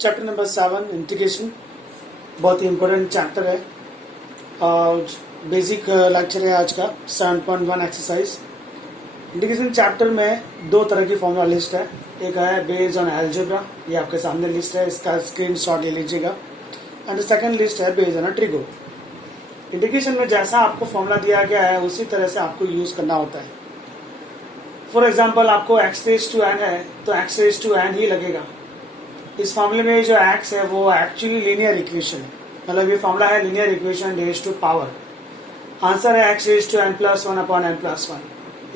Chapter number 7 integration बहुत ही important chapter है और बेसिक लेक्चर है आज का 7.1 एक्सरसाइज। इंटीग्रेशन चैप्टर में दो तरह की फॉर्मूला लिस्ट है। एक है बेस्ड ऑन अलजेब्रा, ये आपके सामने लिस्ट है, इसका स्क्रीनशॉट ले लीजिएगा। एंड सेकंड लिस्ट है बेस्ड ऑन ट्रिगो। इंटीग्रेशन में जैसा आपको फॉर्मूला दिया गया है उसी तरह से आपको यूज करना होता है। फॉर एग्जाम्पल आपको x रेज टू n है तो x रेज टू n ही लगेगा। इस फॉर्मूले में जो x है वो एक्चुअली लीनियर इक्वेशन है, मतलब ये फॉर्मूला है linear equation raise to power. Answer है x raise to n plus one upon n plus one.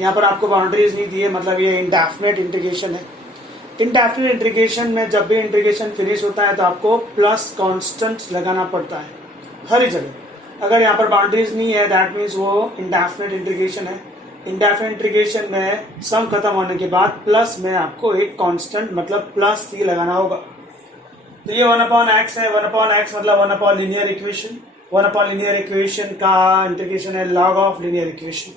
यहाँ पर आपको बाउंड्रीज नहीं दी है, मतलब ये इंडेफिनेट इंटीग्रेशन है। इंडेफिनेट इंटीग्रेशन में जब भी इंटीग्रेशन फिनिश होता है तो आपको प्लस कांस्टेंट लगाना पड़ता है हर जगह। अगर यहाँ पर बाउंड्रीज नहीं है दैट मीन्स वो इंडेफिनेट इंटीग्रेशन है। इंडेफिनेट इंटीग्रेशन में सम खत्म होने के बाद प्लस में आपको एक कांस्टेंट मतलब प्लस सी लगाना होगा। तो ये 1/x है। 1/x मतलब 1 लीनियर इक्वेशन। 1 लीनियर इक्वेशन का इंटीग्रेशन है log of linear equation.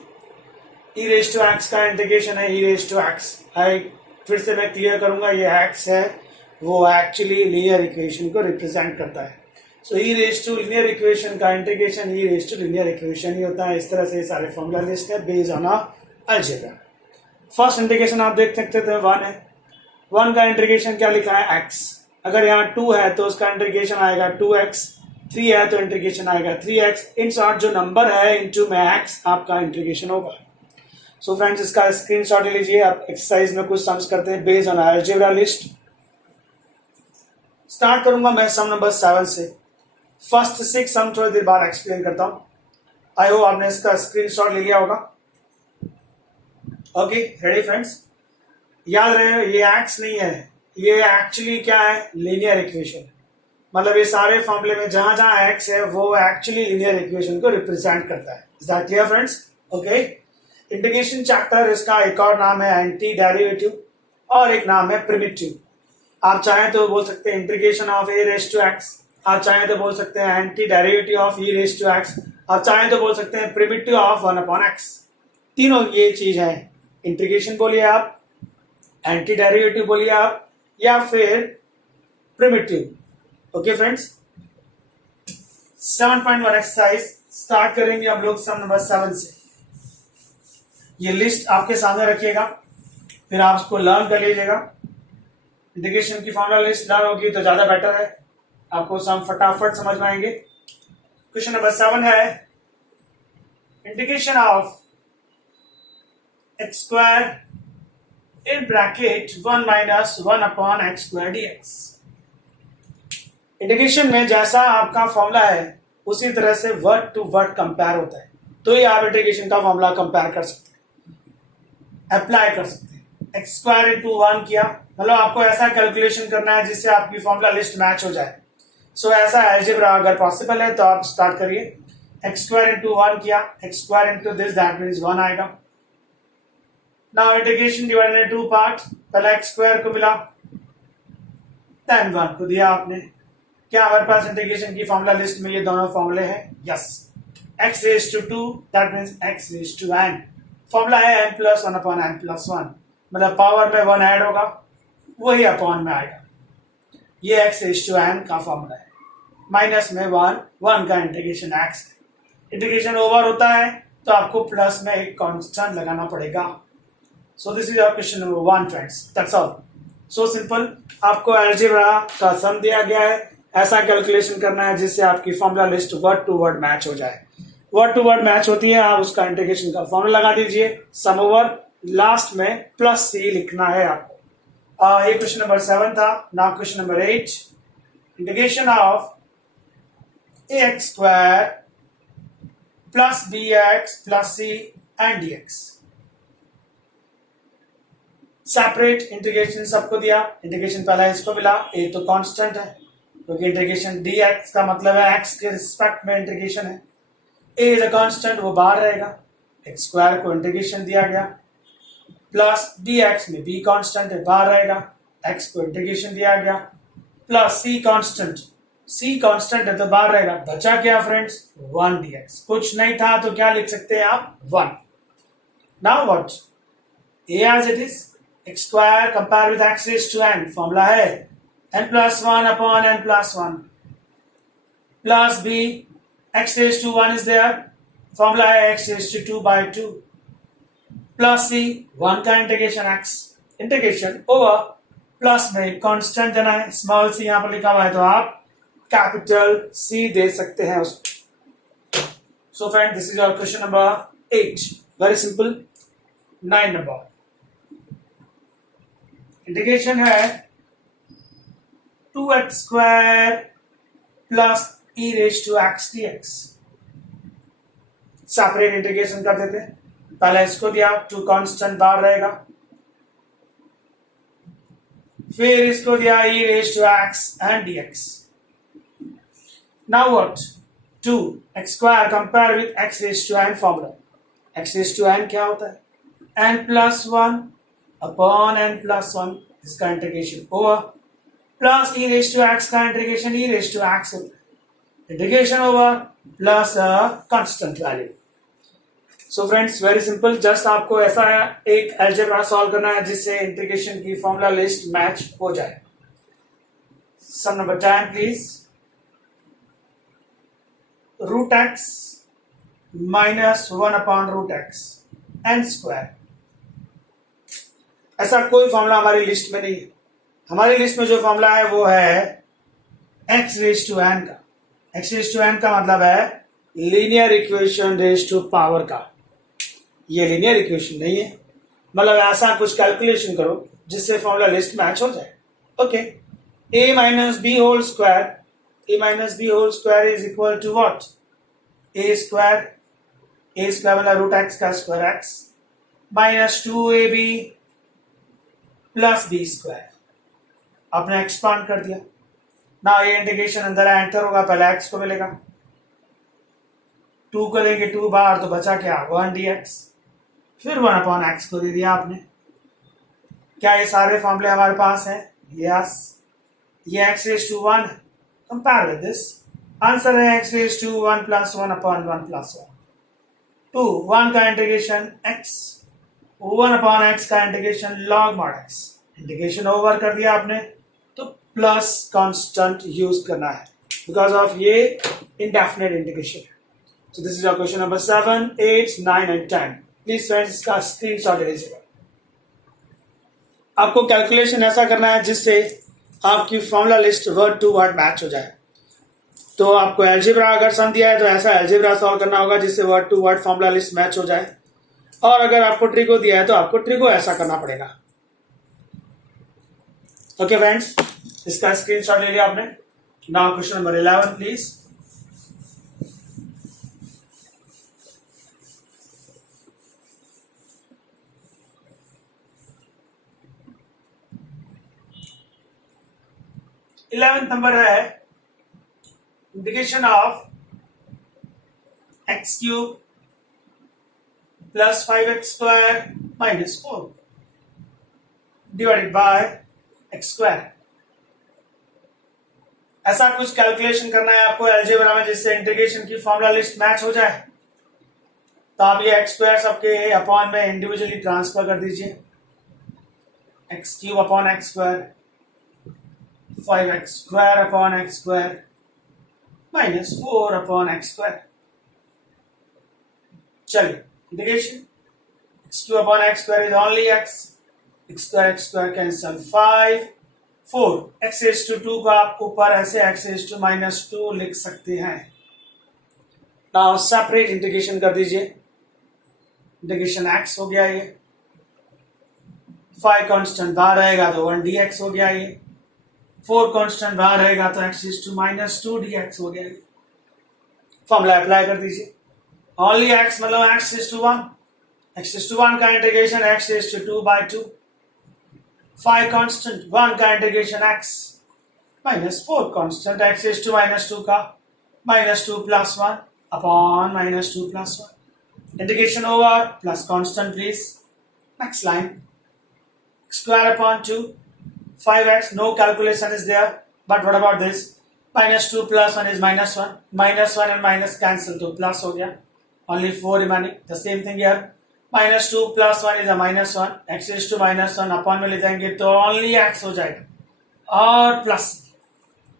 e raise to x का इंटीग्रेशन है e रेज टू x। फिर से मैं क्लियर करूंगा, ये x है वो एक्चुअली लीनियर इक्वेशन को रिप्रेजेंट करता है। So e raise to linear equation का integration e raise to linear equation ही होता है। इस तरह से सारे फॉर्मूला लिस्ट है based on algebra. First integration आप देख सकते थे 1 है। 1 का इंटीग्रेशन क्या लिखा है x। अगर यहाँ 2 है तो उसका इंटीग्रेशन आएगा 2x। 3 है तो इंटीग्रेशन आएगा 3x। इन शॉर्ट जो नंबर है इनटू में x आपका इंटीग्रेशन होगा। सो फ्रेंड्स इसका स्क्रीनशॉट ले लीजिए। आप एक्सरसाइज में कुछ सम्स करते हैं based on algebra list. Start करूंगा मैं सम नंबर 7 से। फर्स्ट 6 सम थोड़ी देर बाद एक्सप्लेन करता हूं। आई होप आपने इसका स्क्रीनशॉट ले लिया होगा। Okay ready friends. याद रहे ये एक्स नहीं है, ये एक्चुअली क्या है लीनियर इक्वेशन। मतलब ये सारे फॉर्मूले में जहां जहां एक्स है वो एक्चुअली लीनियर इक्वेशन को रिप्रेजेंट करता है। Is that clear friends? Okay. Integration chapter इसका एक और नाम है एंटी डेरिवेटिव और एक नाम है प्रिमिटिव। आप चाहें तो बोल सकते हैं integration of A raise to X, आप चाहें तो बोल सकते हैं anti derivative of E raise to X, आप चाहें तो बोल सकते हैं प्रिमिटिव ऑफ 1/x। तीनों ये चीज है। इंटीग्रेशन बोलिए आप, एंटी डेरिवेटिव बोलिए आप, या फिर primitive. Okay friends. 7.1 exercise start करेंगे हम लोग सम नंबर 7 से। ये लिस्ट आपके सामने रखिएगा, फिर आप उसको लर्न कर लीजिएगा। इंटीग्रेशन की फॉर्मूला लिस्ट लर्न होगी तो ज्यादा बेटर है, आपको सम फटाफट समझ में आएंगे। क्वेश्चन नंबर 7 है integration of x square in bracket 1 minus 1/x square dx। Integration में जैसा आपका फॉर्मूला है उसी तरह से वर्ड टू वर्ड कंपेयर होता है, तो ये आप इंटीग्रेशन का फॉर्मूला कंपेयर कर सकते हैं, अप्लाई कर सकते हैं। x स्क्वायर इंटू 1 किया, मतलब आपको ऐसा कैलकुलेशन करना है जिससे आपकी फॉर्मूला लिस्ट मैच हो जाए। सो ऐसा अलजेब्रा अगर पॉसिबल है तो आप स्टार्ट करिए। x स्क्वायर इंटू 1 किया, x square into this that means 1 आएगा। Now integration divided in two part. पहला x स्क्वायर को मिला, देन 1 को दिया आपने। क्या हमारे पास इंटीग्रेशन की फॉर्मूला लिस्ट में ये दोनों फॉर्मूले हैं? Yes. x raise to 2 that means x raise to n। Formula है n प्लस 1/n प्लस 1, मतलब पावर में 1 ऐड होगा वही अपॉन में आएगा। ये x रेज टू n का फॉर्मूला है। माइनस में 1 का इंटीग्रेशन x है। इंटीग्रेशन ओवर होता है तो आपको प्लस में एक कांस्टेंट लगाना पड़ेगा। So this is our question number 1 friends, that's all. So simple. आपको अलजेब्रा का सम दिया गया है, ऐसा कैलकुलेशन करना है जिससे आपकी formula list word to word match हो जाए। वर्ड टू वर्ड मैच होती है, आप उसका इंटीग्रेशन का फॉर्मूला लगा दीजिए, सम ओवर, लास्ट में प्लस सी लिखना है आपको। ये क्वेश्चन नंबर 7 था। Now question number 8, integration of ax square plus bx plus c and dx। Separate integration सबको दिया। इंटीग्रेशन पहला इसको मिला, a तो कांस्टेंट है क्योंकि इंटीग्रेशन dx का मतलब है x के रिस्पेक्ट में इंटीग्रेशन है। a इज अ कांस्टेंट, वो बाहर रहेगा। x स्क्वायर को इंटीग्रेशन दिया गया, प्लस dx में b कांस्टेंट है, बाहर रहेगा। x को इंटीग्रेशन दिया गया, plus c constant, c constant है तो बाहर रहेगा। बचा क्या फ्रेंड्स? 1 dx। कुछ नहीं था तो क्या लिख सकते हैं आप? 1। Now what? a as it is, x square compare with x raise to n। Formula है n plus 1 upon n plus 1 plus b x raised to 1 is there, formula है x raised to 2 by 2 plus c 1 का integration over plus में constant देना है, small C यहां पर लिखा हुआ है तो आप कैपिटल सी दे सकते हैं उसको. So friend, this is our question number 8. Very simple. 9 number integration है 2x square plus e raise to x dx. Separate integration कर देते हैं. पहले इसको दिया 2 कांस्टेंट बाहर रहेगा, फिर इसको दिया e raise to x and dx. Now what? 2 x square compare with x raise to n formula. x raise to n क्या होता है? n plus 1 upon n plus 1, इसका integration over plus e raise to x का integration e raise to x होता है. Integration over plus constant value. So friends, very simple. Just आपको ऐसा एक अलजेब्रा सॉल्व करना है जिससे इंटीग्रेशन की फॉर्मूला लिस्ट मैच हो जाए. Sum number 10 please. Root x minus 1 upon root x n square. ऐसा कोई फॉर्मूला हमारी लिस्ट में नहीं है. हमारी लिस्ट में जो फॉर्मूला है वो है x रेज टू n का. x रेज टू n का मतलब है linear equation raise to power का. ये लीनियर इक्वेशन नहीं है, मतलब ऐसा कुछ कैलकुलेशन करो जिससे फॉर्मूला लिस्ट मैच हो जाए. Okay. a minus B whole square, a minus B whole square is equal to what? a square मतलब रूट एक्स का square x minus 2ab plus B square. आपने एक्सपांड कर दिया ना. ये इंटीग्रेशन अंदर एंटर होगा, पहले x को मिलेगा, 2 को लेंगे 2 बाहर तो बचा क्या? 1 dx. फिर 1 अपॉन x को दे दिया आपने. क्या ये सारे फॉर्मूले हमारे पास हैं? यस. ये x raise to 1 compare with this. Answer है x raise to 1 plus 1 upon 1 plus 1. 2 1 का इंटीग्रेशन x, 1 अपॉन x का integration log mod x. Integration over कर दिया आपने तो प्लस कांस्टेंट यूज करना है बिकॉज ऑफ ये indefinite integration. So this is our question number 7, 8, 9 and 10. Please friends, इसका स्क्रीनशॉट ले लीजिएगा. आपको कैलकुलेशन ऐसा करना है जिससे आपकी formula list word to word match हो जाए. तो आपको एल्जेब्रा अगर सम दिया है तो ऐसा एल्जेब्रा सॉल्व करना होगा जिससे word to word formula list match हो जाए. और अगर आपको ट्रिको दिया है तो आपको ट्रिको ऐसा करना पड़ेगा. ओके फ्रेंड्स, इसका स्क्रीनशॉट ले लिया आपने. Now question number 11 please. Eleventh number है integration of x cube plus 5x square minus 4 divided by x square. ऐसा कुछ कैलकुलेशन करना है आपको अलजेब्रा में जिससे इंटीग्रेशन की फॉर्मूला लिस्ट मैच हो जाए. तो आप ये एक्स स्क्वायर सबके अपॉन में इंडिविजुअली ट्रांसफर कर दीजिए. X cube upon x square, 5x square upon x square minus 4 upon x square. चलिए integration x cube upon x square is only x square cancel 5 4 x raise to 2 को आप ऊपर ऐसे x raise to minus 2 लिख सकते हैं. Now separate integration कर दीजिए. इंटीग्रेशन एक्स हो गया, ये 5 कांस्टेंट बाहर रहेगा तो 1 dx हो गया, ये 4 कांस्टेंट बाहर रहेगा तो x raise to minus 2 dx हो गया. फॉर्मूला अप्लाई कर दीजिए. ओनली x मतलब x raise to 1, x raise to 1 का integration x raise to 2 by 2, 5 constant 1 का integration x minus 4 constant x raise to minus 2 का minus 2 plus 1 upon minus 2 plus 1. Integration over plus constant please. Next line square upon 2, 5x, no calculation is there, but what about this? Minus 2 plus 1 is minus 1, minus 1 and minus cancel to plus हो गया, only 4 remaining. The same thing here, minus 2 plus 1 is a minus 1, x raised to minus 1 upon में ले जाएंगे तो only x हो जाएगा. और plus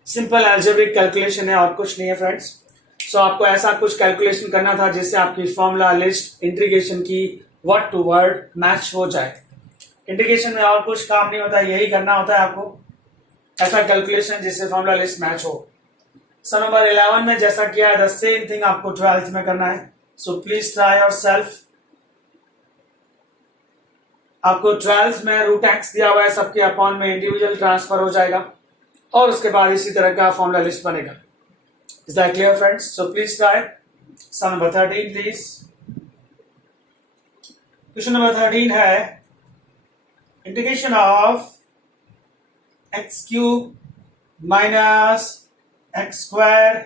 simple algebraic calculation है और कुछ नहीं है फ्रेंड्स। सो आपको ऐसा कुछ कैलकुलेशन करना था जिससे आपकी फॉर्मूला लिस्ट इंटीग्रेशन की वर्ड टू वर्ड मैच हो जाए। इंटीग्रेशन में और कुछ काम नहीं होता, यही करना होता है आपको, ऐसा कैलकुलेशन जिससे फॉर्मूला लिस्ट मैच हो। सो नंबर 11 में जैसा किया है द सेम थिंग आपको 12th में करना है। सो प्लीज ट्राई योर सेल्फ। आपको 12th में रूट एक्स दिया हुआ है, सबके अपॉन में इंडिविजुअल ट्रांसफर हो जाएगा और उसके बाद इसी तरह का फॉर्मूला लिस्ट बनेगा। Is that clear friends? So please try. Some number 13 please. Question number 13 है integration of x cube minus x square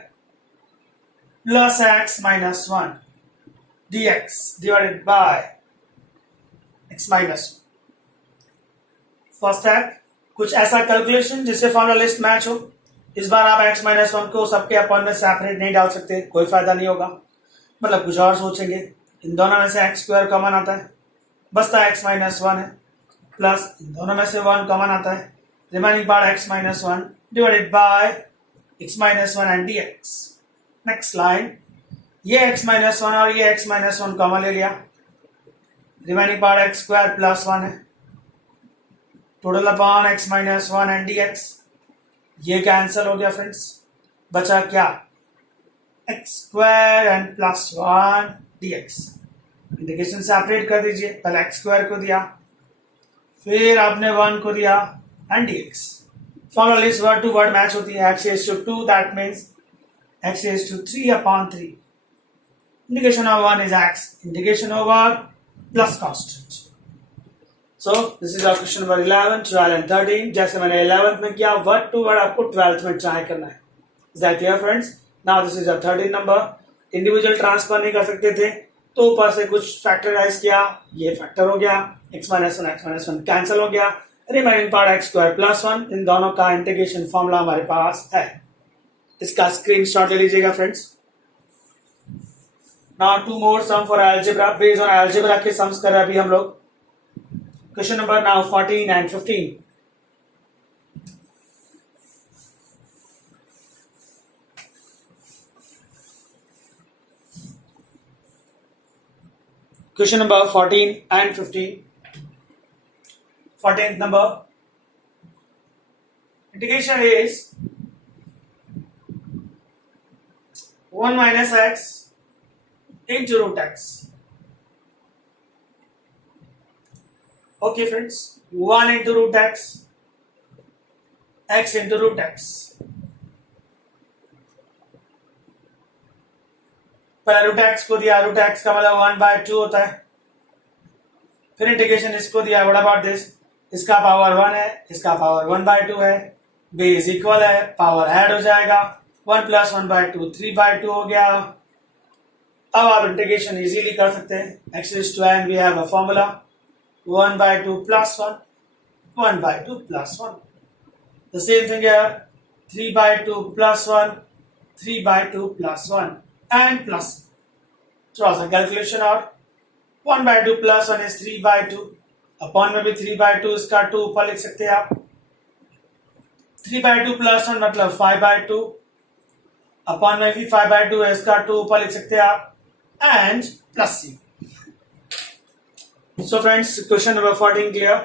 plus x minus 1 dx divided by x minus. First है कुछ ऐसा कैलकुलेशन जिससे formula list match हो। इस बार आप x minus 1 को सबके अपॉन में सेपरेट नहीं डाल सकते, कोई फायदा नहीं होगा, मतलब कुछ और सोचेंगे। इन दोनों में से एक्स स्क्वायर कॉमन आता है, बचता है x माइनस 1 है, प्लस इन दोनों में से 1 कॉमन आता है, remaining part x minus 1 divided by x minus 1 and dx। Next line, ये x माइनस 1 और ये x माइनस 1 कॉमन ले लिया, remaining part x square plus 1 है, total upon x minus 1 and dx। ये कैंसिल हो गया फ्रेंड्स, बचा क्या? x square and plus 1 dx। Integration separate कर दीजिए, पहले x स्क्वायर को दिया, फिर आपने 1 को दिया and dx। Formula list word to word match होती है। x is to 2 that means x is to 3 upon 3। Integration of 1 is x, integration over plus constant. So this is our question number 11, 12 and 13। जैसे मैंने 11th में किया, word to word आपको 12th में try करना है। Is that clear friends? Now this is our 13 number। Individual transfer नहीं कर सकते थे तो ऊपर से कुछ फैक्टराइज किया, ये फैक्टर हो गया, x माइनस 1 कैंसिल हो गया, remaining part x square plus 1। इन दोनों का इंटीग्रेशन फॉर्मूला हमारे पास है, इसका स्क्रीनशॉट ले लीजिएगा friends. Now two more sum for algebra, based on algebra के सम्स कर रहे हैं अभी हम लोग। Question number now 14 and 15। Question number 14 and 15। 14th number, integration is 1 minus x into root x। Okay friends, 1 into root x, x into root x। पहले root x को दिया, रूट एक्स का मतलब 1/2 होता है, फिर इंटीग्रेशन इसको दिया, व्हाट अबाउट दिस, इसका पावर 1 है, इसका पावर 1/2 है, बेस इक्वल है, पावर ऐड हो जाएगा, 1 प्लस 1/2 3/2 हो गया। अब आप इंटीग्रेशन इजीली कर सकते हैं। x is to n, we have a formula 1/2 plus 1, 1/2 plus 1। The same thing here, 3/2 plus 1, 3/2 plus 1 and plus। थोड़ा सा कैलकुलेशन और 1/2 plus 1 is 3/2, अपॉन में भी 3/2, इसका 2 ऊपर लिख सकते हैं आप। 3/2 plus 1 मतलब 5/2, अपॉन में भी 5/2 है, इसका 2 ऊपर लिख सकते हैं आप, and plus c। So friends, question number 14 clear।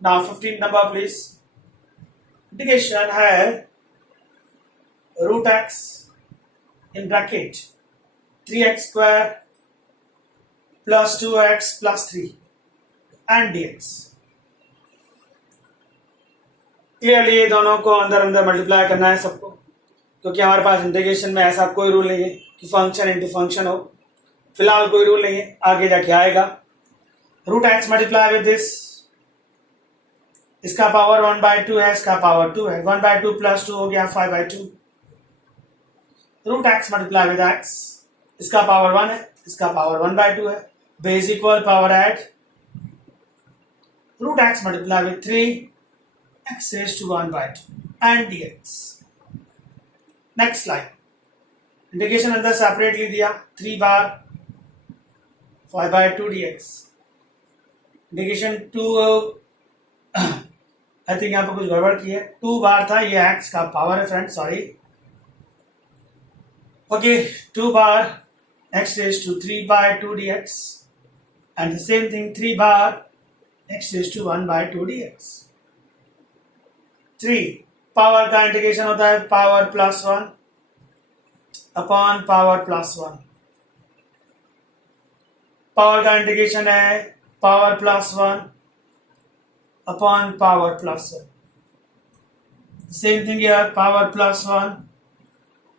Now 15 number please। Integration है root x in bracket 3x square plus 2x plus 3 and dx। Clearly ये दोनों को अंदर अंदर मल्टीप्लाई करना है सबको, क्योंकि हमारे पास इंटीग्रेशन में ऐसा कोई रूल नहीं है कि फंक्शन इंटू फंक्शन हो, फिलहाल कोई रूल नहीं है, आगे जाके आएगा। Root x multiply with this, इसका पावर 1/2 है, इसका पावर 2 है, 1/2 प्लस 2 हो गया 5/2। Root x multiply with x, इसका पावर 1 है, इसका पावर 1/2 है, base equal, power add, root x multiply with 3, x raised to 1/2 and dx। Next line, integration अंदर सेपरेटली दिया, 3 बार 5/2 dx। इंटीग्रेशन 2 आई थिंक यहाँ पर कुछ गड़बड़ की है, 2 बार था, ये एक्स का पावर है friend, sorry. Okay, 2 bar x raised to 3 by 2 dx and the same thing 3 bar x raised to 1 by 2 dx. 3 power का इंटीग्रेशन होता है power plus 1 upon power plus 1। Power का इंटीग्रेशन है power plus 1 upon power plus 1। Same thing यार, power plus 1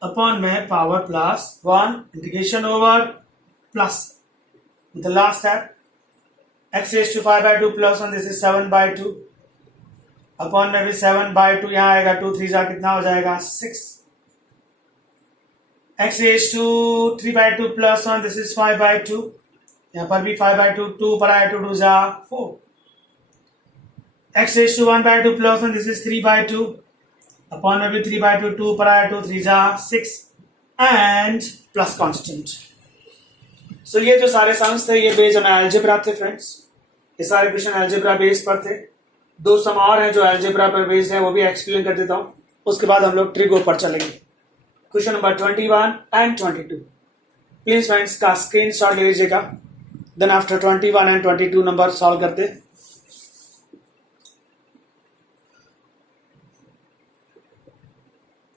upon में power plus 1, integration over plus the last step x raised to 5 by 2 plus 1, this is 7 by 2 upon में भी 7 by 2 यहाँ आएगा, 2 3 जा कितना हो जाएगा 6। x raised to 3 by 2 plus 1, this is 5 by 2, यहाँ पर भी 5 by 2, 2 पर आया 2 2 जा 4। x raised to 1 by 2 plus 1, this is 3 by 2 upon में भी 3 by 2, 2 पर आया 2 3 जा 6 एंड प्लस कांस्टेंट। सो ये जो सारे सम्स थे ये बेस्ड ऑन अलजेब्रा थे फ्रेंड्स, ये सारे क्वेश्चन अलजेब्रा बेस पर थे। 2 सम और हैं जो अलजेब्रा पर बेस्ड है, वो भी एक्सप्लेन कर देता हूँ, उसके बाद हम लोग ट्रिगो पर चलेंगे। Question number 21 and 22, please friends का स्क्रीन शॉट ले लीजिएगा, then after 21 and 22 number solve करते।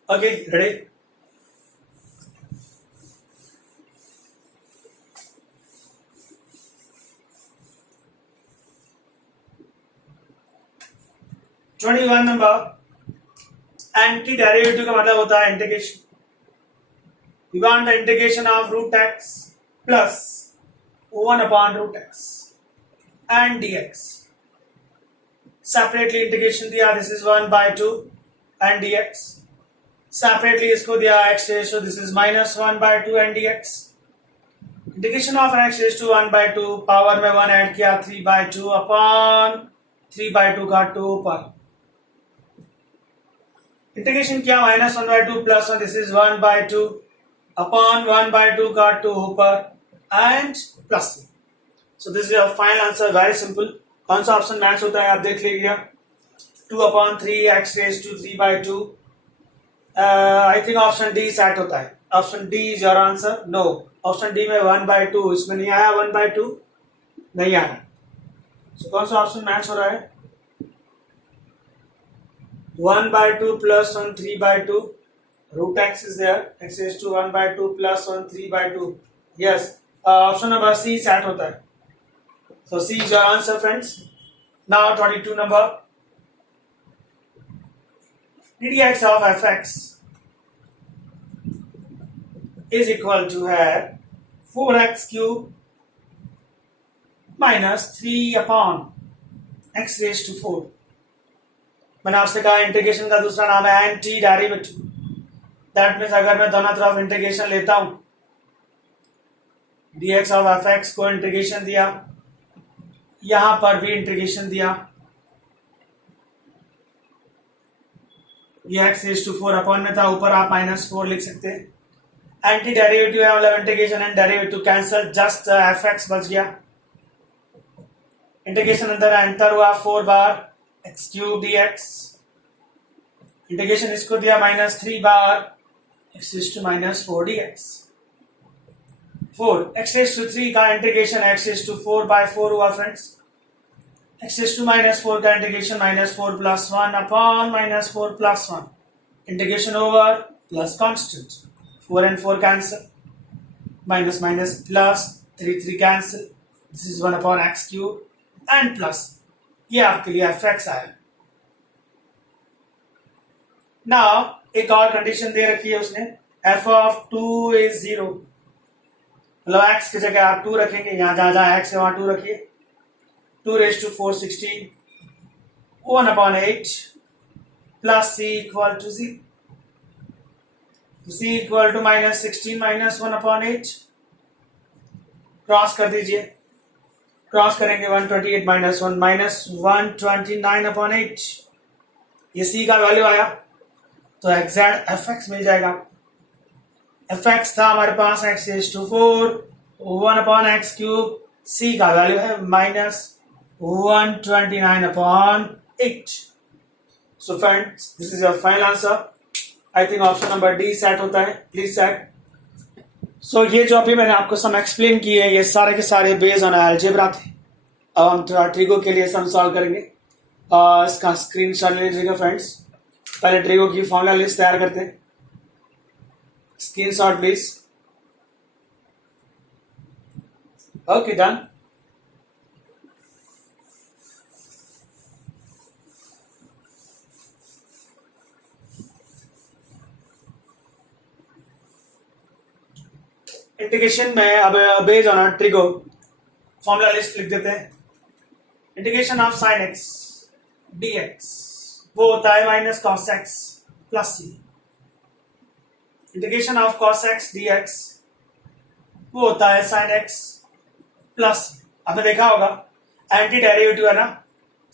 Okay, ready? Twenty one number, anti derivative का मतलब होता है integration. We want the integration of root x plus 1 upon root x and dx। Separately integration दिया, this is 1 by 2 and dx। Separately इसको दिया x raised to, this is minus 1 by 2 and dx। Integration of x raised to 1 by 2, power में 1 add किया 3 by 2 upon 3 by 2 का 2 ऊपर। Integration किया minus 1 by 2 plus 1, this is 1 by 2 upon 1 by 2 का 2 ऊपर and plus. So this is your final answer, very simple. कौन सा option match होता है आप देख लीजिएगा। 2 upon 3 x raised to 3 by 2, I think option D set होता है। Option D is your answer. No, option D में 1 by 2, इसमें नहीं आया 1 by 2, नहीं आया। सो कौन सा ऑप्शन मैच हो रहा है? 1 by 2 plus 1 3 by 2, root x is there, x raised to 1 by 2 plus 1 3 by 2, yes, option number C set होता है। So C is your answer friends। Now 22 number, dx of fx is equal to है 4x cube minus 3 upon x raised to 4। मैंने आपसे कहा integration का दूसरा नाम है एंटी डेरिवेटिव। दैट मीन्स अगर मैं दोनों तरफ इंटीग्रेशन लेता हूं, dx ऑफ fx को इंटीग्रेशन दिया, यहां पर भी इंटीग्रेशन दिया, ये x raised to 4 अपॉन में था, ऊपर आप -4 लिख सकते हैं। एंटी डेरिवेटिव है मतलब integration and derivative cancel, just fx बच गया। इंटीग्रेशन अंदर एंटर हुआ 4 बार x क्यूब dx, इंटीग्रेशन इसको दिया -3 बार x raised to -4 dx। 4 x raised to 3 का integration x raised to 4 by 4 हुआ फ्रेंड्स। x raised to -4 का integration -4 plus 1 upon -4 plus 1, integration over plus constant, 4 and 4 cancel, minus minus plus 3 3 cancel, this is 1 अपॉन x cube and plus, ये आपके लिए fx आया। Now एक और condition दे रखी है उसने, f of 2 is 0, मतलब x की जगह आप 2 रखेंगे, यहां जहां जहां x है वहां 2 रखिए। 2 raised to 4 16, 1 upon 8 plus c equal to c, c equal to -16 minus 1 upon 8, cross कर दीजिए, क्रॉस करेंगे 128 minus 1 -129 upon 8, ये c का वैल्यू आया तो एग्जैक्ट fx मिल जाएगा। fx था हमारे पास x raised to 4, 1 upon x cube, c का वैल्यू है -129 upon 8। So friends, this is your final answer. I think option number D set होता है, प्लीज सेट। सो ये जो अभी मैंने आपको सम एक्सप्लेन किए हैं, ये सारे के सारे बेस्ड ऑन अलजेब्रा थे। अब हम थोड़ा ट्रिगो के लिए सम सॉल्व करेंगे। इसका स्क्रीन शॉट ले लीजिएगा फ्रेंड्स। पहले ट्रिगो की फॉर्मूला लिस्ट तैयार करते हैं। Screenshot please. Okay, done. Integration में अब based on trigo formula list लिख देते हैं। Integration of sine x dx वो होता है minus cos x plus C. Integration of cos x dx वो होता है साइन एक्स प्लस। आपने देखा होगा एंटी डेरिवेटिव है ना,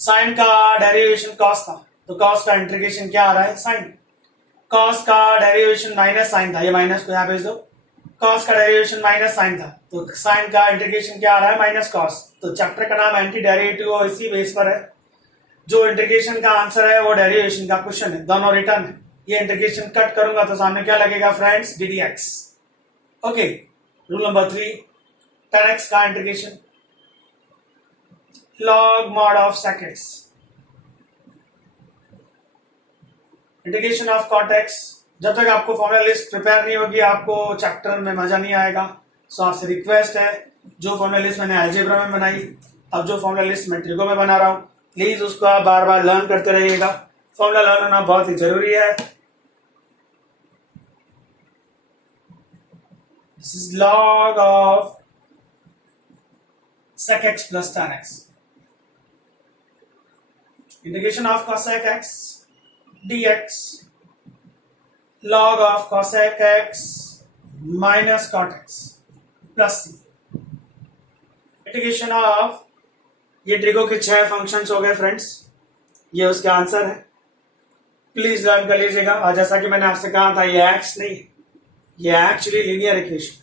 साइन का डेरिवेशन कॉस था, तो कॉस का इंटीग्रेशन क्या आ रहा है, साइन। कॉस का डेरिवेशन माइनस साइन था, ये माइनस को यहाँ भेज दो। कॉस का डेरिवेशन माइनस साइन था, तो साइन का इंटीग्रेशन क्या आ रहा है, माइनस कॉस। तो चैप्टर का नाम एंटी डेरिवेटिव और इसी बेस पर है। जो इंटीग्रेशन का आंसर है वो डेरिवेशन का क्वेश्चन है, दोनों रिटर्न है। ये इंटीग्रेशन कट करूंगा तो सामने क्या लगेगा friends, D D x. Okay, rule number 3, tan x का integration log mod of sec x। Integration of cot x। जब तक आपको फॉर्मूला लिस्ट प्रिपेयर नहीं होगी आपको चैप्टर में मजा नहीं आएगा। सो आपसे रिक्वेस्ट है, जो फॉर्मूला लिस्ट मैंने अलजेब्रा में बनाई, अब जो फॉर्मूला लिस्ट मैं ट्रिगो में बना रहा हूं, प्लीज उसको आप बार बार लर्न करते रहिएगा। फॉर्मूला लर्न होना बहुत ही जरूरी है। This is log of sec x plus tan x। Integration of cosec x dx log of cosec x minus cot x plus c। Integration of, ये ट्रिगो के 6 फंक्शंस हो गए फ्रेंड्स, ये उसका आंसर है। प्लीज लर्न कर लीजिएगा। और जैसा कि मैंने आपसे कहा था, ये एक्स नहीं है, ये एक्चुअली लीनियर इक्वेशन।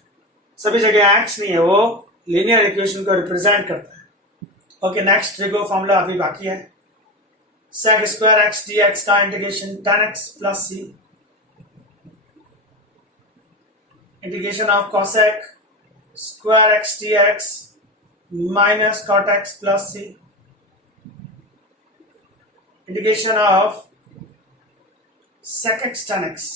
सभी जगह एक्स नहीं है, वो लीनियर इक्वेशन को रिप्रेजेंट करता है। ओके, नेक्स्ट ट्रिगो फॉर्मूला अभी बाकी है। sec स्क्वायर एक्स dx का integration tan x plus C. Integration of cosec square x dx minus cot x plus C. Integration of sec x tan x,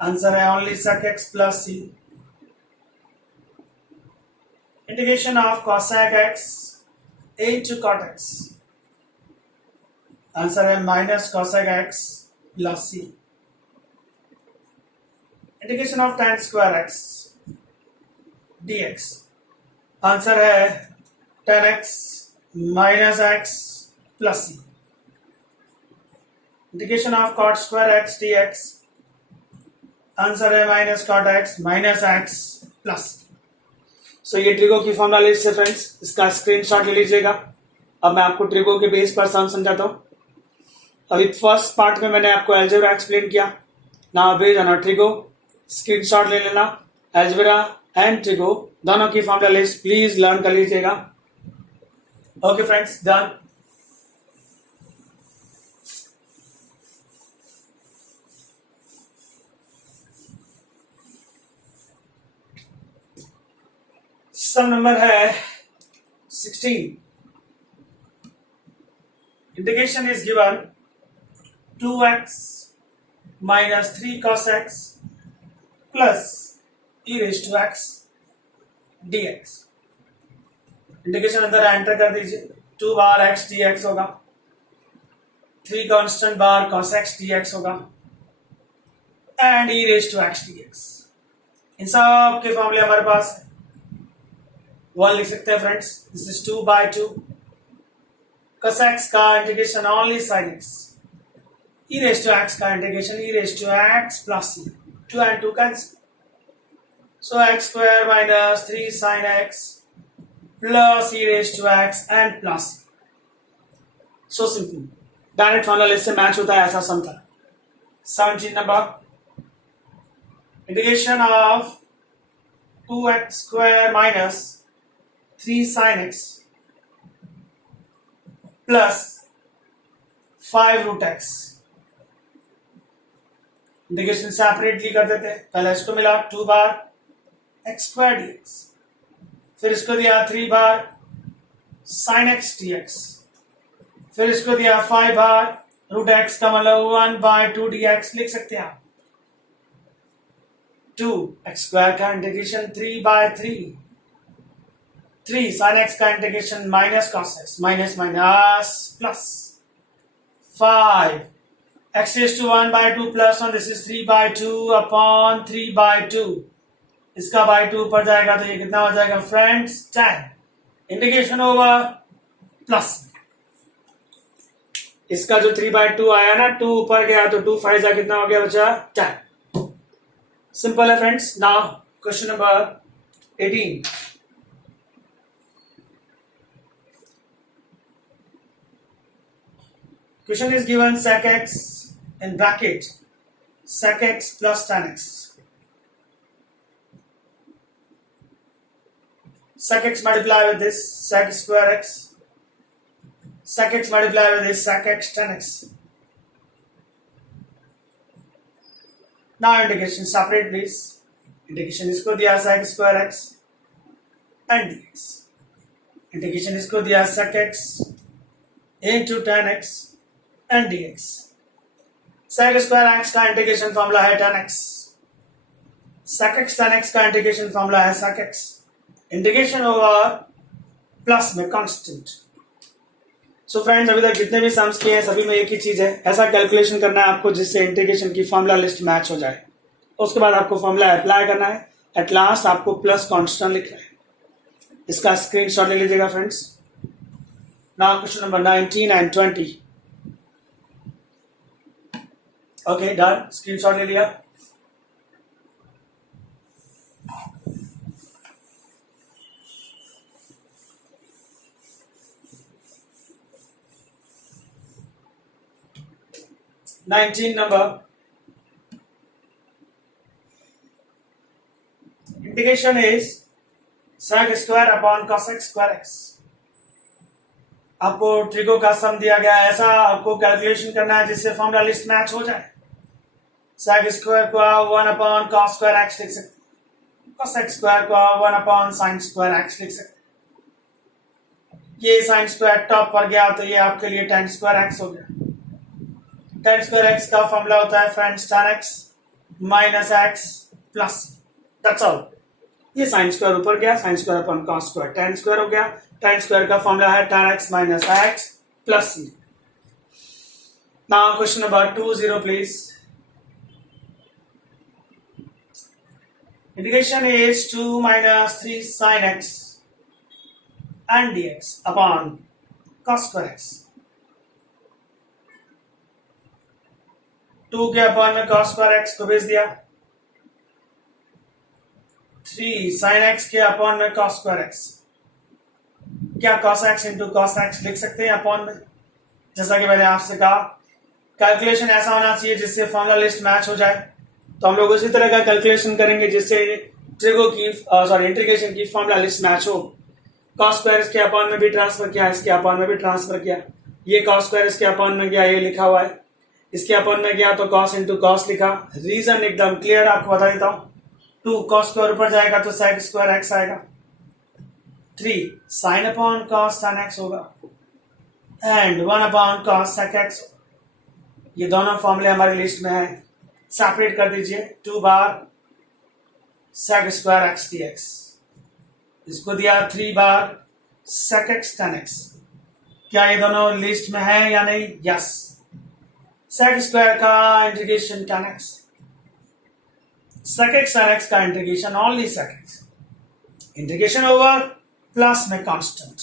answer है only sec x plus C. Integration of cosec x into cot x, answer है minus cosec x plus C. Integration of tan square x dx, answer है tan x minus x plus C. Integration of cot square x dx, answer है minus cot x minus x plus. So ये trigo की formula list है friends, इसका screenshot ले लीजिएगा। अब मैं आपको ट्रिगो के बेस पर सम समझाता हूँ। अभी फर्स्ट पार्ट में मैंने आपको अलजेब्रा एक्सप्लेन किया, now based on trigo screenshot ले लेना। अलजेब्रा एंड ट्रिगो दोनों की फॉर्मूला लिस्ट प्लीज लर्न कर लीजिएगा। Okay friends, done. Sum number है 16। Integration is given 2x minus 3 cos x plus e raised to x dx। Integration अंदर enter कर दीजिए। 2 बार x dx होगा, 3 कांस्टेंट बार cos x dx होगा and e raised to x dx। इन सब के फॉर्मूले हमारे पास है। 1 लिख सकते हैं friends, this is 2/2 cos x का integration only sin x, e raised to x का integration e raised to x plus c। 2 and 2 cancel, so x square minus 3 sin x plus e raised to x and plus c। so simple, direct formula list से मैच होता है, ऐसा sum था। 17 नंबर, integration of 2x square minus 3 sin x plus 5 root x. Integration separately कर देते हैं। पहले इसको मिला 2 बार एक्स स्क्वायर डी एक्स, फिर इसको दिया 3 बार साइन एक्स डी एक्स, फिर इसको दिया 5 बार रूट एक्स का मतलब 1/2 डी एक्स लिख सकते हैं आप। 2 एक्स स्क्वायर का इंटीग्रेशन 3/3, 3 साइन एक्स का integration minus cos x, minus minus plus 5 x raised to 1/2 plus 1, this is 3/2 upon 3/2, इसका by 2 ऊपर जाएगा तो ये कितना हो जाएगा फ्रेंड्स 10। इंटीग्रेशन ओवर प्लस इसका जो 3/2 आया ना 2 ऊपर गया तो 2 5 जा कितना हो गया बचा 10। सिंपल है friends. Now question number 18। Question is given sec x in bracket sec x plus tan x. Sec x multiply with this sec square x. Sec x multiply with this sec x tan x. Now integration separate please. Integration इसको दिया sec square x and dx. Integration इसको दिया sec x into tan x and dx. sec square x का integration formula है tan x, sec x tan x का integration formula है sec x, integration over plus में constant. So friends अभी तक जितने भी सम्स किए हैं सभी में एक ही चीज है, ऐसा कैलकुलेशन करना है आपको जिससे इंटीग्रेशन की फॉर्मूला लिस्ट मैच हो जाए। उसके बाद आपको फॉर्मूला अप्लाई करना है, एट लास्ट आपको प्लस कांस्टेंट लिखना है। इसका स्क्रीनशॉट ले लीजिएगा friends. Now question number 19 and 20। Okay done, screenshot ले लिया। Nineteen number, integration is sec square upon cos x square x। आपको ट्रिगो का सम दिया गया है, ऐसा आपको कैलकुलेशन करना है जिससे फॉर्मूला लिस्ट मैच हो जाए। sec स्क्वायर को 1 अपॉन cos स्क्वायर x लिख सकते हैं, cos x स्क्वायर को 1 अपॉन sin स्क्वायर x लिख सकते हैं। ये sin स्क्वायर टॉप पर गया तो ये आपके लिए tan स्क्वायर x हो गया। tan स्क्वायर x का फॉर्मूला होता है friends tan x minus x plus, that's all. ये sin स्क्वायर ऊपर गया, sin square upon cos square tan square हो गया। tan स्क्वायर का फॉर्मूला है tan x minus x plus c। Now question number 20 please. Integration is 2 minus 3 sin x and dx upon cos square x। 2 के upon में cos square x को भेज दिया, 3 sin x के अपॉन में cos square x। क्या cos x into cos x लिख सकते हैं अपॉन में? जैसा कि मैंने आपसे कहा कैलकुलेशन ऐसा होना चाहिए जिससे फॉर्मूला लिस्ट मैच हो जाए। तो हम लोग उसी तरह का कैलकुलेशन करेंगे जिससे ट्रिगो की इंटीग्रेशन की फॉर्मूला लिस्ट मैच हो। cos स्क्वायर इसके अपॉन में भी ट्रांसफर किया, इसके अपॉन में भी ट्रांसफर किया। ये cos स्क्वायर इसके अपॉन में गया, ये लिखा हुआ है। इसके अपॉन में गया तो cos इंटू cos लिखा। रीजन एकदम क्लियर आपको बता देता हूँ। 2 cos स्क्वायर ऊपर जाएगा तो sec स्क्वायर x आएगा, 3 sin upon cos tan x होगा and 1 upon cos sec x। ये दोनों फॉर्मूले हमारी लिस्ट में है, सेपरेट कर दीजिए। 2 बार sec स्क्वायर x dx, इसको दिया 3 बार sec x tan x। क्या ये दोनों लिस्ट में है या नहीं? यस। sec स्क्वायर का integration tan x, sec x tan x का integration only sec x, integration over plus में कांस्टेंट।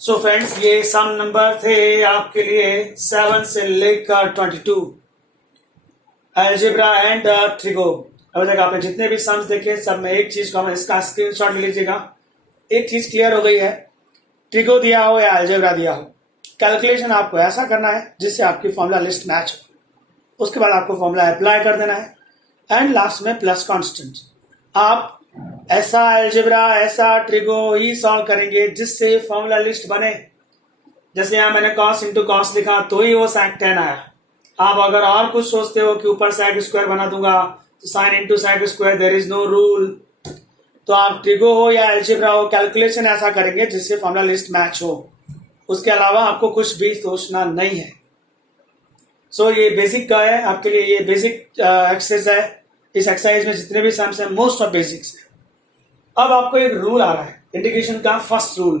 सो फ्रेंड्स ये सम नंबर थे आपके लिए 7 से लेकर 22, अलजेब्रा एंड ट्रिगो। अभी तक आपने जितने भी सम्स देखे सब में एक चीज को हम इसका स्क्रीनशॉट ले लीजिएगा। एक चीज क्लियर हो गई है, ट्रिगो दिया हो या अलजेब्रा दिया हो, कैलकुलेशन आपको ऐसा करना है जिससे आपकी फॉर्मूला लिस्ट मैच हो। उसके बाद आपको फॉर्मूला अप्लाई कर देना है एंड लास्ट में प्लस कांस्टेंट। आप ऐसा अलजेब्रा ऐसा ट्रिगो ही सॉल्व करेंगे जिससे फॉर्मूला लिस्ट बने। जैसे यहाँ मैंने cos इंटू कॉस लिखा तो ही वो sec tan आया। आप अगर और कुछ सोचते हो कि ऊपर sec स्क्वायर बना दूंगा तो sin into sec square, there is no rule. तो आप ट्रिगो हो या एल्जेब्रा हो, कैलकुलेशन ऐसा करेंगे जिससे फॉर्मूला लिस्ट मैच हो, उसके अलावा आपको कुछ भी सोचना नहीं है। सो ये बेसिक का है आपके लिए, ये बेसिक एक्सरसाइज है। इस एक्सरसाइज में जितने भी सम्स हैं मोस्ट ऑफ बेसिक्स है। अब आपको एक रूल आ रहा है इंटीग्रेशन का, फर्स्ट रूल,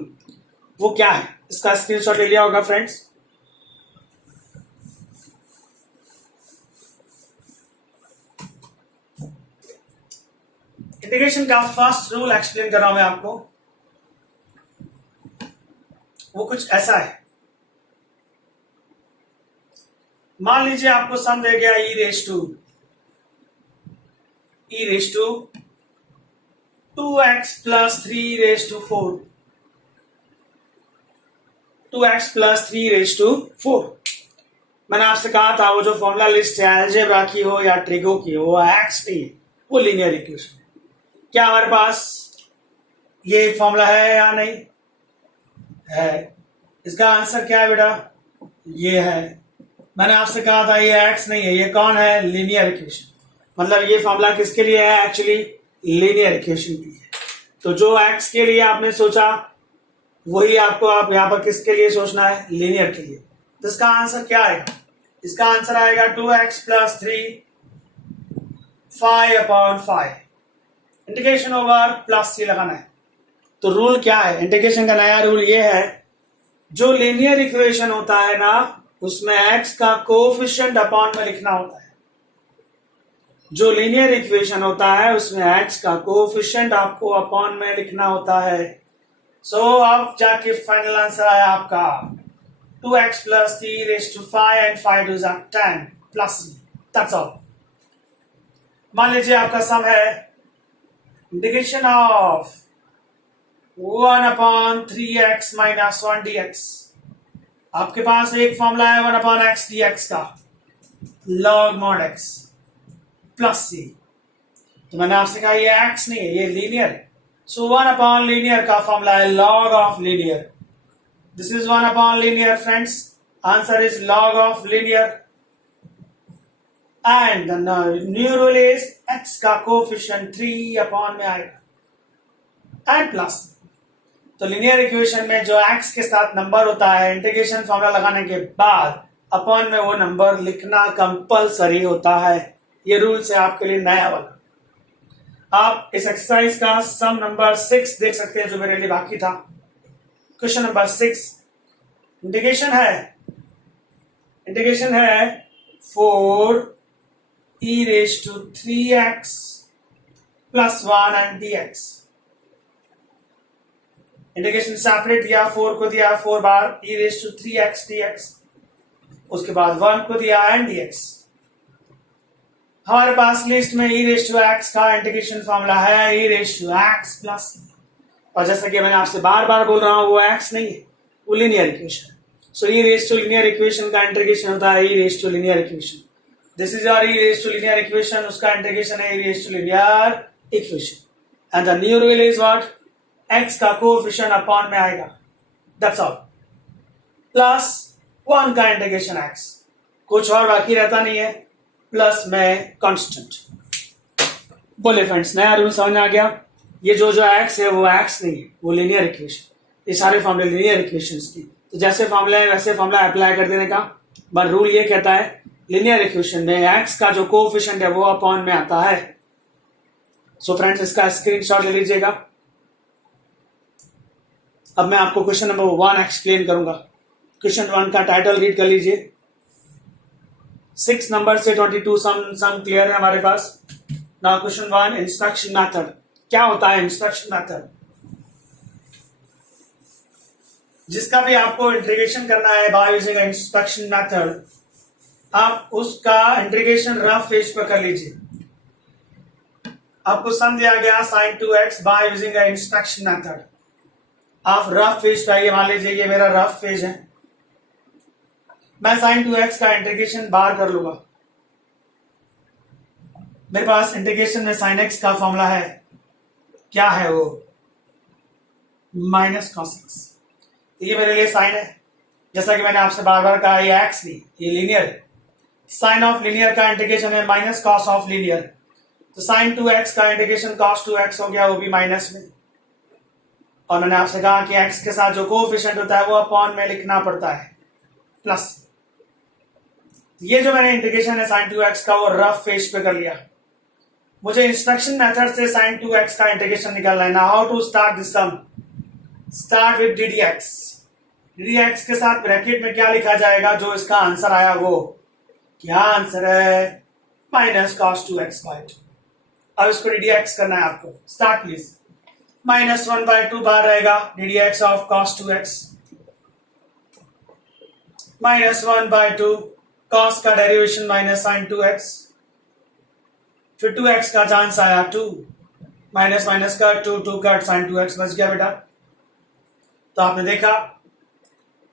वो क्या है इसका स्क्रीनशॉट ले लिया होगा फ्रेंड्स। इंटीग्रेशन का फर्स्ट रूल एक्सप्लेन कर रहा हूं मैं आपको, वो कुछ ऐसा है। मान लीजिए आपको सम दे गया e raise to 2x plus 3 raise to 4, 2x plus 3 raise to 4। मैंने आपसे कहा था वो जो फॉर्मूला लिस्ट है अलजेब्रा की हो या ट्रिगो की हो, वो एक्स नहीं है, वो लीनियर इक्वेशन। क्या हमारे पास ये एक फॉर्मूला है या नहीं है? इसका आंसर क्या है बेटा? ये है। मैंने आपसे कहा था ये एक्स नहीं है, ये कौन है? Linear equation. मतलब ये फॉर्मूला किसके लिए है? एक्चुअली लीनियर इक्वेशन के लिए। तो जो एक्स के लिए आपने सोचा वही आपको आप यहां पर किसके लिए सोचना है? लीनियर के लिए। तो इसका आंसर क्या आएगा? इसका आंसर आएगा 2x plus 3 5/5। Integration over plus c लगाना है। तो रूल क्या है इंटीग्रेशन का? नया रूल ये है, जो लीनियर इक्वेशन होता है ना उसमें x का कोएफिशिएंट अपॉन में लिखना होता है। जो लीनियर इक्वेशन होता है उसमें x का कोएफिशिएंट आपको अपॉन में लिखना होता है। सो अब जाके फाइनल आंसर आया आपका 2x plus 3 raise to 5 and 5 to 10 plus c। That's all. मान लीजिए आपका सम है integration of 1/3x minus 1 dx। आपके पास एक फॉर्मूला है 1/x dx का, log mod x प्लस सी। तो मैंने आपसे कहा ये x नहीं है, ये लीनियर है। सो 1/लीनियर का फॉर्मूला है log of linear. This is 1/लीनियर friends, answer is log of linear. And new rule is x का कोएफिशिएंट 3 में आएगा एंड प्लस। तो लीनियर इक्वेशन में जो x के साथ नंबर होता है इंटीग्रेशन फॉर्मूला लगाने के बाद अपॉन में वो नंबर लिखना कंपलसरी होता है। ये रूल्स है आपके लिए नया वाला। आप इस एक्सरसाइज का सम नंबर 6 देख सकते हैं जो मेरे लिए बाकी था। क्वेश्चन नंबर 6 इंटीग्रेशन है 4 e raise to 3x plus 1 and dx। Integration separate दिया, 4 को दिया 4 बार e raise to 3x dx, उसके बाद 1 को दिया एंड dx। हमारे पास लिस्ट में e रेस टू x का इंटीग्रेशन फॉर्मूला है e raise to x plus. और जैसा कि मैंने आपसे बार बार बोल रहा हूं वो x नहीं है, वो linear equation. So e raise to linear equation का इंटीग्रेशन होता है e raise to linear equation. This is your e raise to linear equation, उसका इंटीग्रेशन है e raise to linear equation. And the new rule is what? x का coefficient upon में आएगा, that's all, plus 1 का integration x, कुछ और बाकी रहता नहीं है, प्लस में कांस्टेंट। बोले फ्रेंड्स नया रूल समझ में आ गया? ये जो x है वो x नहीं है, वो लीनियर इक्वेशन। ये सारे फॉर्मूले लीनियर इक्वेशंस की। तो जैसे फॉर्मूला है वैसे फॉर्मूला अप्लाई कर देने का। बट रूल ये कहता है लीनियर इक्वेशन में x का जो कोएफिशिएंट है वो अपॉन में आता है। सो फ्रेंड्स इसका स्क्रीनशॉट ले लीजिएगा। अब मैं आपको क्वेश्चन नंबर 1 एक्सप्लेन करूंगा। क्वेश्चन 1 का टाइटल रीड कर लीजिए। 6 नंबर से 22 सम क्लियर है हमारे पास। Now question 1 instruction method. क्या होता है इंस्ट्रक्शन मेथड? जिसका भी आपको इंटीग्रेशन करना है बाय यूजिंग इंस्ट्रक्शन मेथड, आप उसका इंटीग्रेशन रफ पेज पर कर लीजिए। आपको सम दिया गया sin 2x bye using instruction method. आप रफ पेज पे, मान लीजिए ये मेरा रफ पेज है, मैं sin 2x का इंटीग्रेशन बाहर कर लूंगा। मेरे पास इंटीग्रेशन में sin x का फॉर्मूला है, क्या है वो? Minus cos x। ये मेरे लिए साइन है, जैसा कि मैंने आपसे बार बार कहा, ये एक्स नहीं, ये लीनियर है। साइन ऑफ लीनियर का इंटीग्रेशन है माइनस कॉस ऑफ लीनियर, तो साइन 2x का इंटीग्रेशन कॉस 2x हो गया, वो भी माइनस में। और मैंने आपसे कहा कि x के साथ जो कोएफिशिएंट होता है वो अपॉन में लिखना पड़ता है प्लस। ये जो मैंने इंटीग्रेशन है साइन 2x का वो रफ फेस पे कर लिया। मुझे इंस्ट्रक्शन मेथड से साइन 2x का इंटीग्रेशन निकालना है। Now how to start this sum? Start with D D x. D D x के साथ ब्रैकेट में क्या लिखा जाएगा? जो इसका आंसर आया वो क्या आंसर है? Minus cos 2x by 2। अब इसको डी डी एक्स करना है आपको। Start please. माइनस 1/2 बार रहेगा D D x of cos 2x, minus 1/2 cos का डेरिवेशन माइनस साइन 2x, फिर 2x का चांस आया 2, माइनस माइनस का 2 कट साइन 2x बच गया बेटा। तो आपने देखा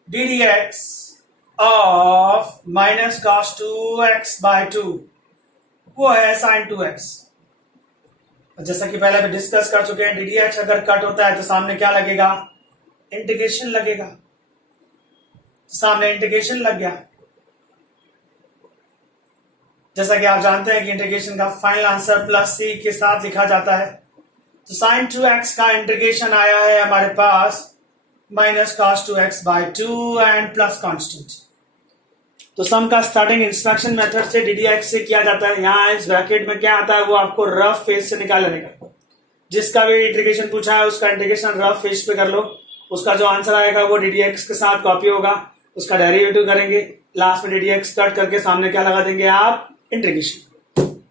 D D x of minus cos 2x by 2 वो है साइन 2x। जैसा कि पहले भी डिस्कस कर चुके हैं, डी डी एक्स अगर कट होता है तो सामने क्या लगेगा? इंटीग्रेशन लगेगा। सामने इंटीग्रेशन लग गया। जैसा कि आप जानते हैं कि इंटीग्रेशन का फाइनल आंसर प्लस सी के साथ लिखा जाता है। तो साइन 2x का इंटीग्रेशन आया है हमारे पास minus cos 2x by 2 and plus constant. तो सम का स्टार्टिंग इंस्ट्रक्शन मेथड से डी डी एक्स से किया जाता है। यहाँ इस ब्रैकेट में क्या आता है वो आपको रफ फेस से निकाल लेने का। जिसका भी इंटीग्रेशन पूछा है उसका इंटीग्रेशन रफ फेस पे कर लो। उसका जो आंसर आएगा वो डी डी एक्स के साथ कॉपी होगा, उसका डेरिवेटिव करेंगे, लास्ट में डी डी एक्स कट करके सामने क्या लगा देंगे आप? इंटीग्रेशन।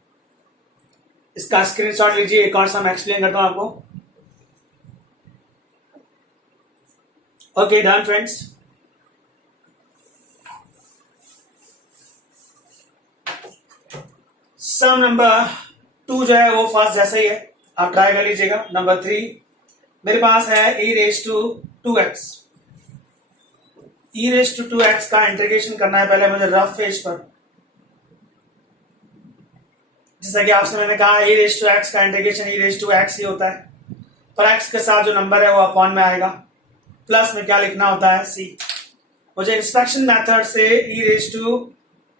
इसका स्क्रीनशॉट लीजिए। एक और सम एक्सप्लेन करता हूं आपको। Okay done friends. Sum number 2 जो है वो फर्स्ट जैसा ही है, आप ट्राई कर लीजिएगा। नंबर 3 मेरे पास है e raise to 2x। e raise to 2x का इंटीग्रेशन करना है पहले मुझे रफ फेज पर। जैसा कि आपसे मैंने कहा e रेज टू x का integration e raise to x ही होता है, पर x के साथ जो नंबर है वो अपॉन में आएगा। प्लस में क्या लिखना होता है? c। मुझे इंस्ट्रक्शन मेथड से e रेज टू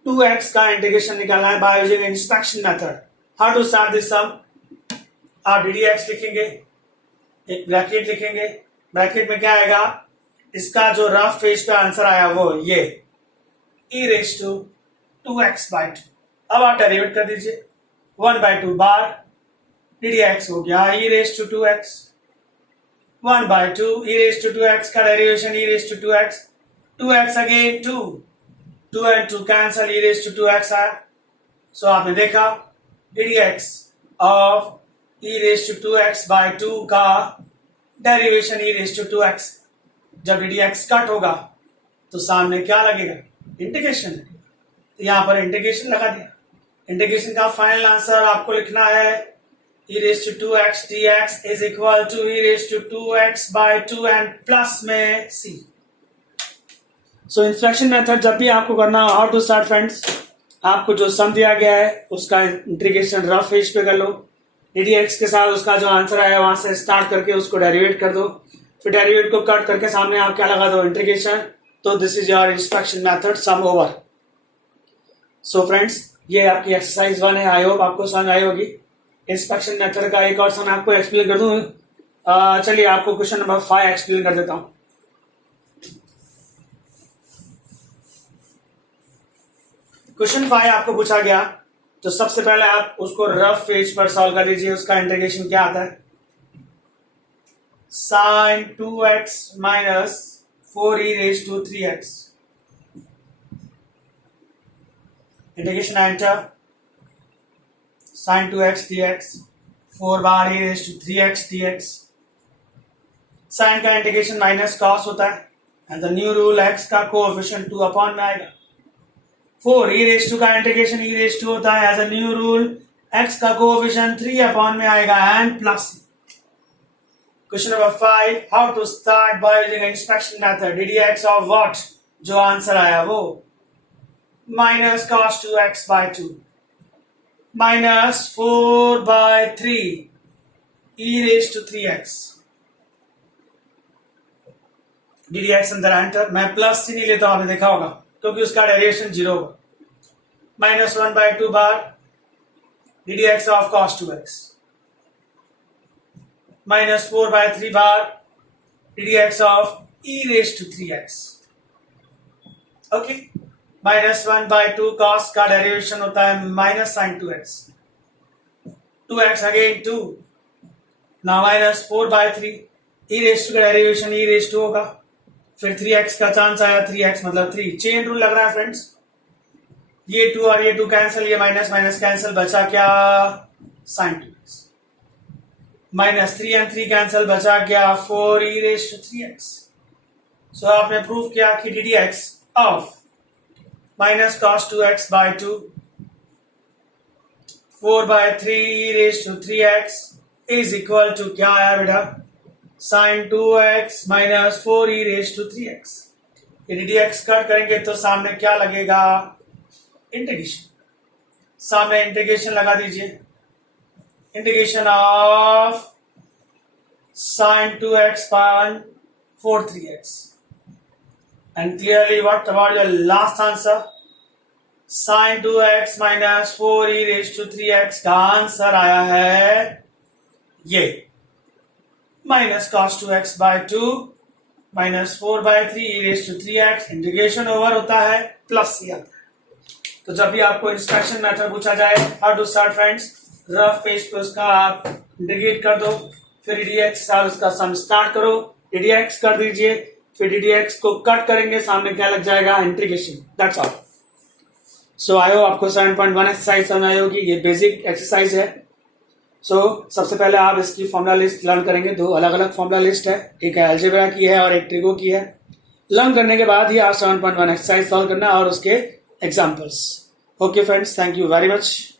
2x का इंटीग्रेशन निकालना है by using instruction method. How to start this sum? आप डी डी एक्स लिखेंगे, एक ब्रैकेट लिखेंगे, ब्रैकेट में क्या आएगा? इसका जो रफ फेज पे आंसर आया वो ये e raise to 2x by 2। अब आप डेरिवेट कर दीजिए। 1/2 बार डी डी एक्स हो गया e raise to 2x, 1/2 e raise to 2x का derivation e raise to 2x, 2x again 2 and 2 cancel, e raise to 2x आया। सो आपने देखा D D x of e raise to 2x by 2 का derivation e raise to 2x। जब D D x cut होगा तो सामने क्या लगेगा? इंटीग्रेशन लगेगा। तो यहां पर इंटीग्रेशन लगा दिया। इंटीग्रेशन का फाइनल आंसर आपको लिखना है e raise to 2x dx is equal to e raise to 2x by 2 and plus में c। सो इंस्ट्रक्शन मेथड जब भी आपको करना हो, हाउ टू स्टार्ट फ्रेंड्स? आपको जो सम दिया गया है उसका इंटीग्रेशन रफ फेज पे कर लो। डी डी एक्स के साथ उसका जो आंसर आया वहां से स्टार्ट करके उसको डेरिवेट कर दो, फिर डेरिवेट को कट करके सामने आप क्या लगा दो? इंटीग्रेशन। तो this is your instruction method, sum over. So friends ये आपकी एक्सरसाइज 1 है। आई होप आपको समझ आई होगी। इंस्ट्रक्शन मेथड का एक और सम आपको एक्सप्लेन कर दूं। चलिए आपको क्वेश्चन नंबर 5 एक्सप्लेन कर देता हूं। क्वेश्चन 5 आपको पूछा गया तो सबसे पहले आप उसको रफ पेज पर सॉल्व कर लीजिए। उसका इंटीग्रेशन क्या आता है? Sine 2x minus 4e raise to 3x। Integration enter sine 2x dx 4 बार e raise to 3x dx। Sine का इंटीग्रेशन माइनस कॉस होता है and the new rule x का कोएफिशिएंट 2 अपॉन में आएगा। 4 e रेज टू का integration e raise to होता है as a new rule x का कोएफिशिएंट 3 अपॉन में आएगा and plus. Question number 5 how to start by using instruction method. D D x of what? जो answer आया वो minus cos 2x by 2 minus 4 by 3 e raise to 3x। D D x अंदर enter, मैं plus C नहीं लेता हूं, आपने देखा होगा क्योंकि उसका डेरिवेशन 0 होगा। -1/2 बार d D x of cos 2x, -4/3 बार d D x of e raised to 3x। Okay, -1/2 cos का डेरिवेशन होता है -sin 2x, 2x अगेन 2, ना -4/3 e raised to का डेरिवेशन e raised to होगा, फिर 3x का चांस आया, 3x मतलब 3, चेन रूल लग रहा है फ्रेंड्स, ये 2 और ये 2 कैंसिल, ये माइनस माइनस कैंसिल, बचा क्या sin 2x, -3 और 3 कैंसिल, बचा क्या 4e raised to 3x। सो आपने प्रूव किया कि D D x of -cos 2x/2 4/3 raised to 3x is equal to क्या आया बेटा, sin 2x - 4e raised to 3x। ये डी डी एक्स कट करेंगे तो सामने क्या लगेगा, इंटीग्रेशन, सामने इंटीग्रेशन लगा दीजिए, integration of sin 2x upon 4 3x, and clearly what about your last answer, sin 2x - 4e raised to 3x का आंसर आया है ये -cos 2x/2 -4/3 e raised to 3x, integration over होता है, प्लस सी आता है। तो जब भी आपको इंस्ट्रक्शन मेथड पूछा जाए how to start friends, rough page पे उसका आप इंटीग्रेट कर दो, फिर ddx के साथ उसका सम स्टार्ट करो, ddx कर दीजिए, फिर ddx को कट करेंगे, सामने क्या लग जाएगा, integration, that's all. So I hope आपको 7.1 एक्सरसाइज समझ आई होगी, ये बेसिक एक्सरसाइज है। सो सबसे पहले आप इसकी फॉर्मूला लिस्ट लर्न करेंगे, दो अलग अलग फॉर्मूला लिस्ट है, एक अलजेब्रा की है और एक ट्रिगो की है। लर्न करने के बाद ही आप 7.1 एक्सरसाइज सॉल्व करना और उसके examples. Okay friends, thank you very much.